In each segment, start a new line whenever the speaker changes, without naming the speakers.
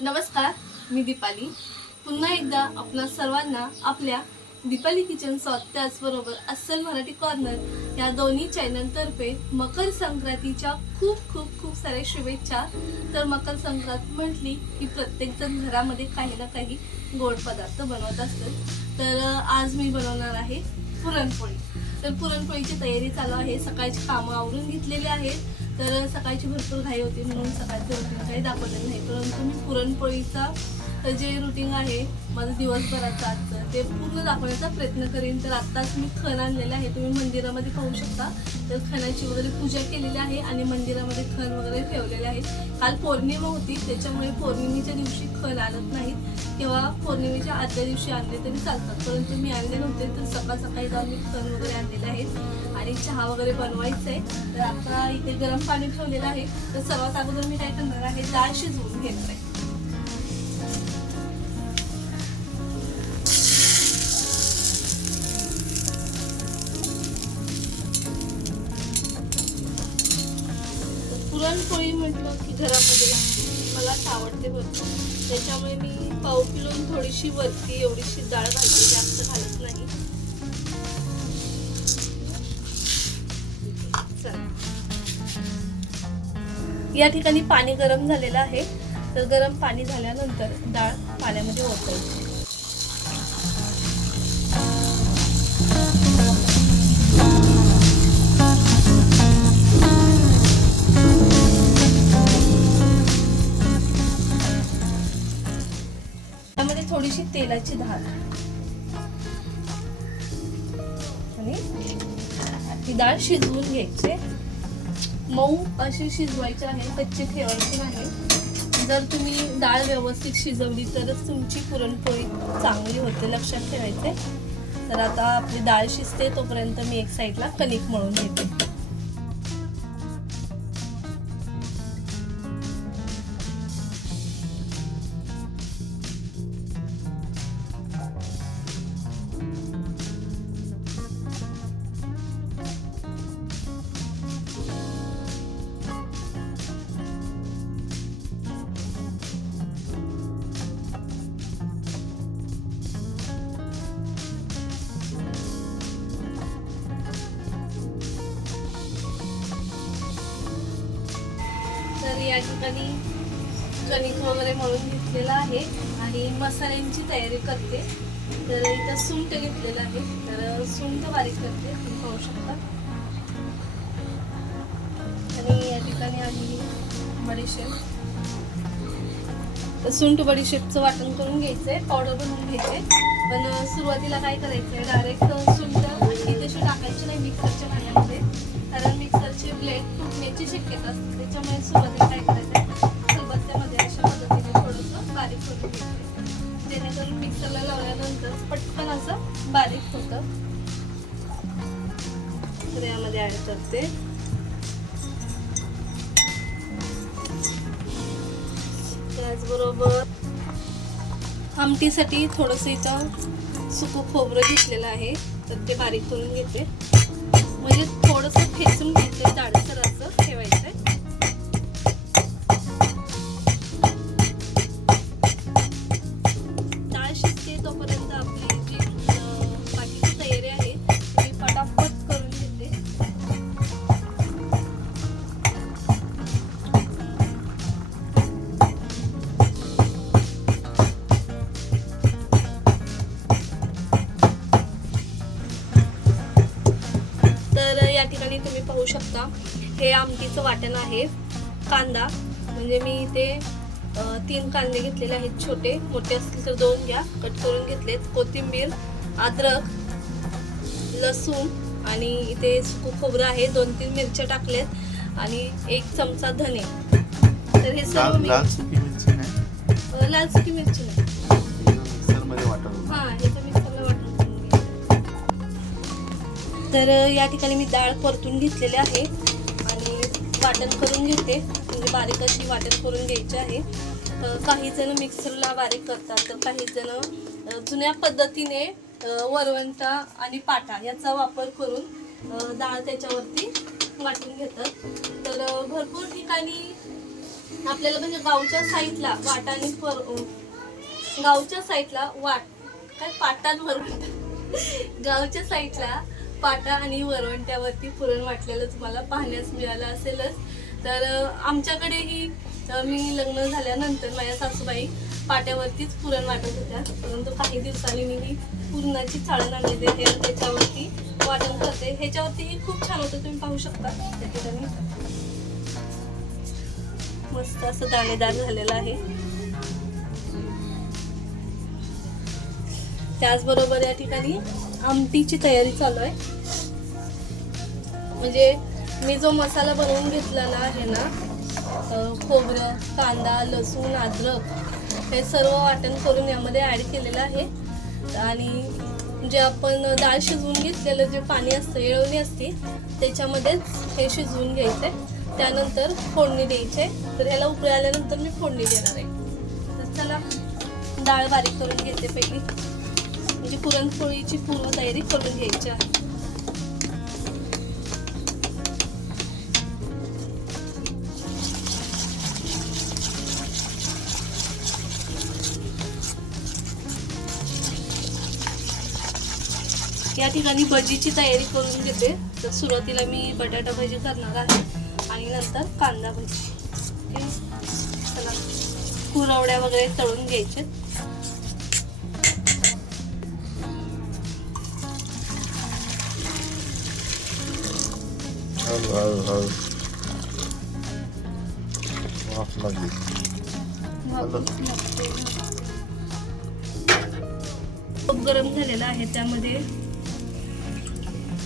नमस्कार मी दीपाली. पुन्हा एकदा आपणा सर्वांना आपल्या दीपाली किचन त्याचबरोबर अस्सल मराठी कॉर्नर या दोन्ही चॅनलतर्फे मकर संक्रांतीच्या खूप खूप खूप साऱ्या शुभेच्छा. तर मकर संक्रांत म्हटली की प्रत्येकजण घरामध्ये काही ना काही गोड पदार्थ बनवत असतात. तर आज मी बनवणार आहे पुरणपोळी. तर पुरणपोळीची तयारी चालू आहे. सकाळची कामं आवरून घेतलेली आहेत. तर सकाळची भरपूर घाई होती म्हणून सकाळचं रुटीन काही दाखवलेलं नाही. परंतु मी पुरणपोळीचा तर जे रुटीन आहे माझं दिवसभराचं आजचं ते पूर्ण दाखवण्याचा प्रयत्न करेन. तर आत्ताच मी खण आणलेलं आहे तुम्ही मंदिरामध्ये पाहू शकता. तर खणाची वगैरे पूजा केलेली आहे आणि मंदिरामध्ये खण वगैरे ठेवलेले आहे काल पौर्णिमा होती त्याच्यामुळे पौर्णिमेच्या दिवशी खण आणत नाहीत. किंवा पौर्णिमेच्या आदल्या दिवशी आणले तरी चालतात. परंतु मी आणले नव्हते तर सकाळ सकाळी जाऊन मी खण वगैरे आणलेले आहेत. आणि चहा वगैरे बनवायचं आहे तर आता इथे गरम पाणी ठेवलेलं आहे. तर सर्वात अगोदर मी काय करणार आहे डाळ शिजवून घेणार आहे. पुरणपोळी म्हटलं की घरामध्ये लागते मलाच आवडते भरपूर त्याच्यामुळे मी पाव किलो थोडीशी वरती एवढीशी डाळ घालते जास्त घालत नाही. या ठिकाणी पाणी गरम झालेलं आहे. तर गरम पाणी झाल्यानंतर डाळ पाण्यामध्ये ओतायची थोडीशी तेलाची धार. आणि ती डाळ शिजवून घ्यायची. मऊ अशी शिजवायची आहे कच्ची ठेवायची नाही जर तुम्ही डाळ व्यवस्थित शिजवली तरच तुमची पुरणपोळी चांगली होते लक्षात ठेवायचे. तर आता आपली डाळ शिजते तोपर्यंत मी एक साईडला कणिक मळून घेते. या ठिकाणी कणिक वगैरे मळून घेतलेला आहे आणि मसाल्यांची तयारी करते. तर इथं सुंठ घेतलेलं आहे. तर सुंठ बारीक करते. तुम्ही पाहू शकता. आणि या ठिकाणी आम्ही बडीशेप. तर सुंठ बडीशेपचं वाटण करून घ्यायचंय. पावडर बनवून घ्यायचे पण सुरुवातीला काय करायचंय? डायरेक्ट त्याचबरोबर आमटीसाठी थोडंसं इथं सुकं खोबरं घेतलेलं आहे तर ते बारीक करून घेते. म्हणजे थोडंसं ठेचून घ्यायचं जाडसर असं ठेवायचं आहे डाळ शिजते तोपर्यंत आपली या ठिकाणी तुम्ही पाहू शकता. हे आमटीचं वाटण आहे. कांदा म्हणजे मी इथे तीन कांदे घेतलेले आहेत छोटे. मोठे असतील तर दोन घ्या. कट करून घेतलेत. कोथिंबीर अद्रक लसूण आणि इथे सुकं खोबरं आहे. दोन तीन मिरच्या टाकल्यात आणि एक चमचा धने. तर हे सर्व
लाल
मी
लाल सुकी मिरची नाही? वाटून
हा तर या ठिकाणी मी डाळ परतून घेतलेली आहे आणि वाटण करून घेते. म्हणजे बारीक अशी वाटण करून घ्यायची आहे. तर काही जण मिक्सरला बारीक करतात तर काही जण जुन्या पद्धतीने वरवंटा आणि पाटा याचा वापर करून डाळ त्याच्यावरती वाटून घेतात. तर भरपूर ठिकाणी आपल्याला म्हणजे गावच्या साईडला वाट आणि पर गावच्या साईडला वाट काय पाटात वरवंट गावच्या साईडला पाटा आणि वरवंट्यावरती पुरण वाटलेलं तुम्हाला पाहण्यास मिळालं असेलच. तर आमच्याकडेही मी लग्न झाल्यानंतर माझ्या सासूबाई पाट्यावरतीच पुरण वाटत होत्या. परंतु काही दिवसांनी मी ही पुरणाची चाळण आणलेली आहे आणि त्याच्यावरती वाटण करते. ह्याच्यावरतीही खूप छान होतं तुम्ही पाहू शकता. त्या ठिकाणी मस्त असं दाणेदार झालेलं आहे. त्याचबरोबर या ठिकाणी आमटीची तयारी चालू आहे. म्हणजे मी जो मसाला बनवून घेतलेला आहे ना खोबरं कांदा लसूण अद्रक हे सर्व वाटण करून यामध्ये ॲड केलेलं आहे. आणि जे आपण डाळ शिजवून घेतलेलं जे पाणी असतं येळवणी असते त्याच्यामध्येच हे शिजवून घ्यायचे त्यानंतर फोडणी द्यायचे तर ह्याला उकळी आल्यानंतर मी फोडणी देणार आहे. तर चला डाळ बारीक करून घेते पहिली. म्हणजे पुरणपोळीची पूर्ण तयारी करून घ्यायची आहे. या ठिकाणी भजीची तयारी करून घेते. तर सुरुवातीला मी बटाटा भजी करणार आहे आणि नंतर कांदा भजी. ओके चला. कुरवड्या वगैरे तळून घ्यायचे.
हळू हळू हळू. वाफ लागली
खूप गरम झालेला आहे त्यामध्ये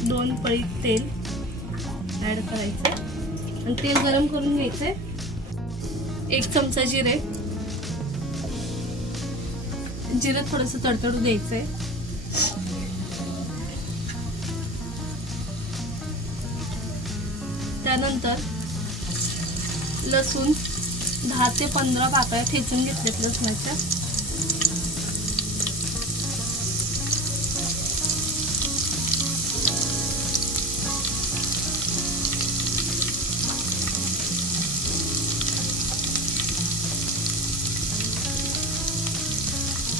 दोन पळी तेल ऍड करायचं. आणि तेल गरम करून घ्यायचंय. एक चमचा जिरे. जिरे थोडस तडतडू द्यायचंय. त्यानंतर लसूण दहा ते पंधरा पाकळ्या ठेचून घेतल्यात लसणाच्या.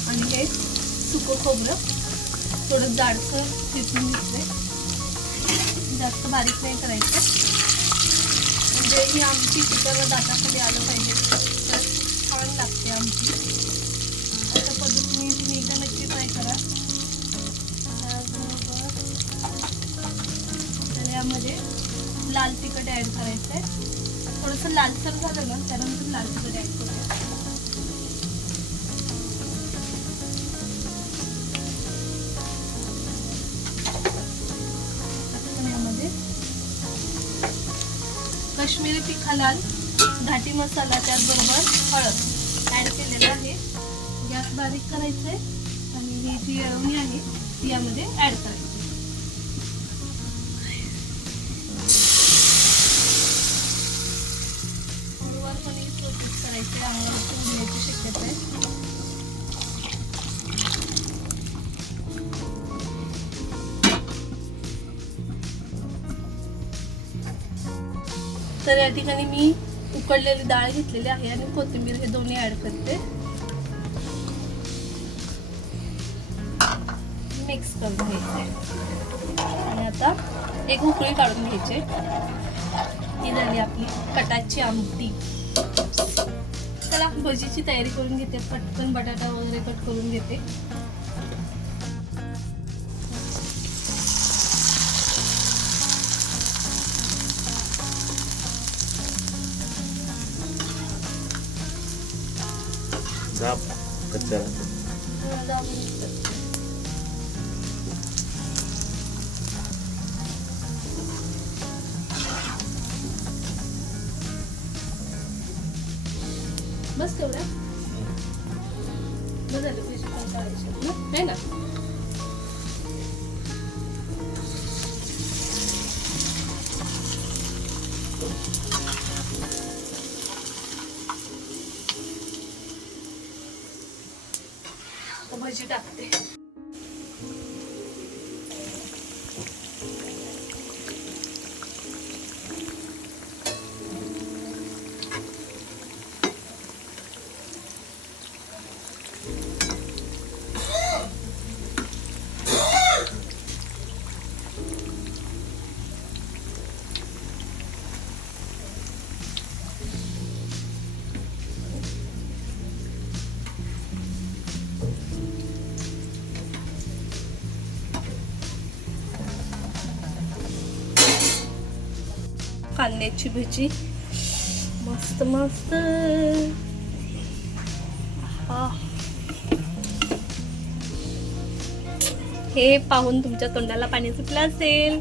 आणि हे सुकं खोबरं थोडं जाडसर ठेचून घेतलंय. जास्त बारीक नाही करायचं. म्हणजे ही आमची पिकाला दाताखाली आलं पाहिजे तर छान लागते आमची. अशा पद्धतीने तुम्ही एकदा नक्की ट्राय करा. त्याबरोबर यामध्ये लाल तिखट ॲड करायचं आहे थोडंसं लालसर झालं ना त्यानंतर लाल तिखट ॲड काश्मीरी घाटी मसाला त्याचबरोबर हळद ॲड केलेलं आहे. गॅस बारीक करायचं आहे आणि ही जी अळवणी आहे ती यामध्ये ॲड करायची. तर या ठिकाणी मी उकडलेली डाळ घेतलेली आहे आणि कोथिंबीर हे दोन्ही ऍड करते. मिक्स करून घ्यायचे. आणि आता एक उकळी काढून घ्यायचे. ही झाली आपली कटाची आमटी. चला भजीची तयारी करून घेते. पटकन बटाटा वगैरे कट करून घेते.
जा कच्च्या
दहा मिनिटं. बस तेवढ्या बस झालं पैसे पण काढायचे आहेत ना आहे ना कांद्याची भजी. मस्त मस्त. हे. पाहून तुमच्या तोंडाला पाणी सुटलं असेल.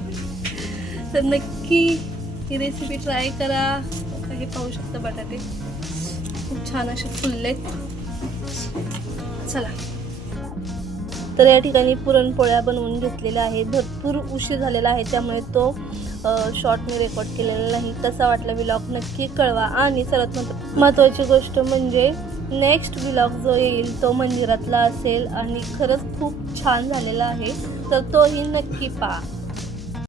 तर नक्की ही रेसिपी ट्राय करा. हे पाहू शकता बटाटे. खूप छान असे फुलले. चला. तर या ठिकाणी पुरणपोळ्या बनवून घेतलेल्या आहेत. भरपूर उशीर झालेला आहे त्यामुळे तो शॉर्ट मी रेकॉर्ड केलेला नाही. कसा वाटला व्लॉग नक्की कळवा. आणि सर्वात महत्त्वाची गोष्ट म्हणजे नेक्स्ट व्लॉग जो येईल तो मंदिरातला असेल. आणि खरंच खूप छान झालेला आहे. तर तोही नक्की पहा.